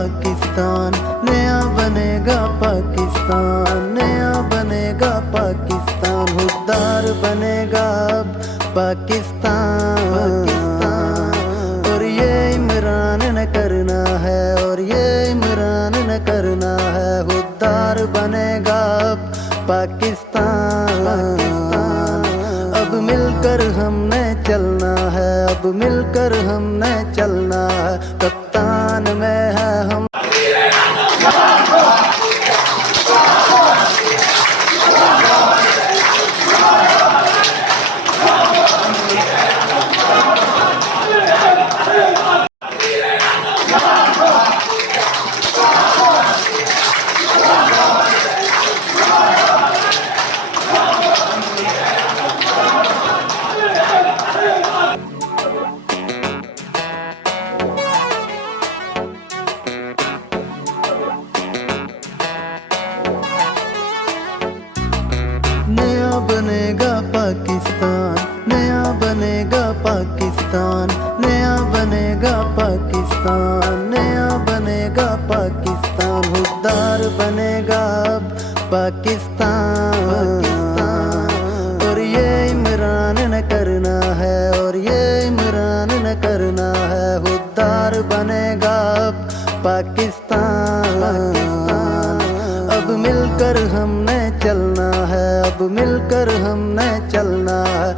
पाकिस्तान, नया बनेगा पाकिस्तान, नया बनेगा पाकिस्तान, खुददार बनेगा अब पाकिस्तान, पाकिस्तान। और ये इमरान न करना है, और ये इमरान न करना है, खुददार बनेगा अब पाकिस्तान, पाकिस्तान। अब मिलकर हमने चलना है, अब मिलकर हमने चलना है, कप्तान में है हम। नया बनेगा पाकिस्तान, नया बनेगा पाकिस्तान, नया बनेगा पाकिस्तान, नया बनेगा पाकिस्तान, खुददार बनेगा अब पाकिस्तान, पाकिस्तान। और ये इमरान न करना है, और ये इमरान न करना है, खुददार बनेगा अब पाकिस्तान, पाकिस्तान। अब मिलकर हमने चलना है, अब मिलकर हमने चलना है।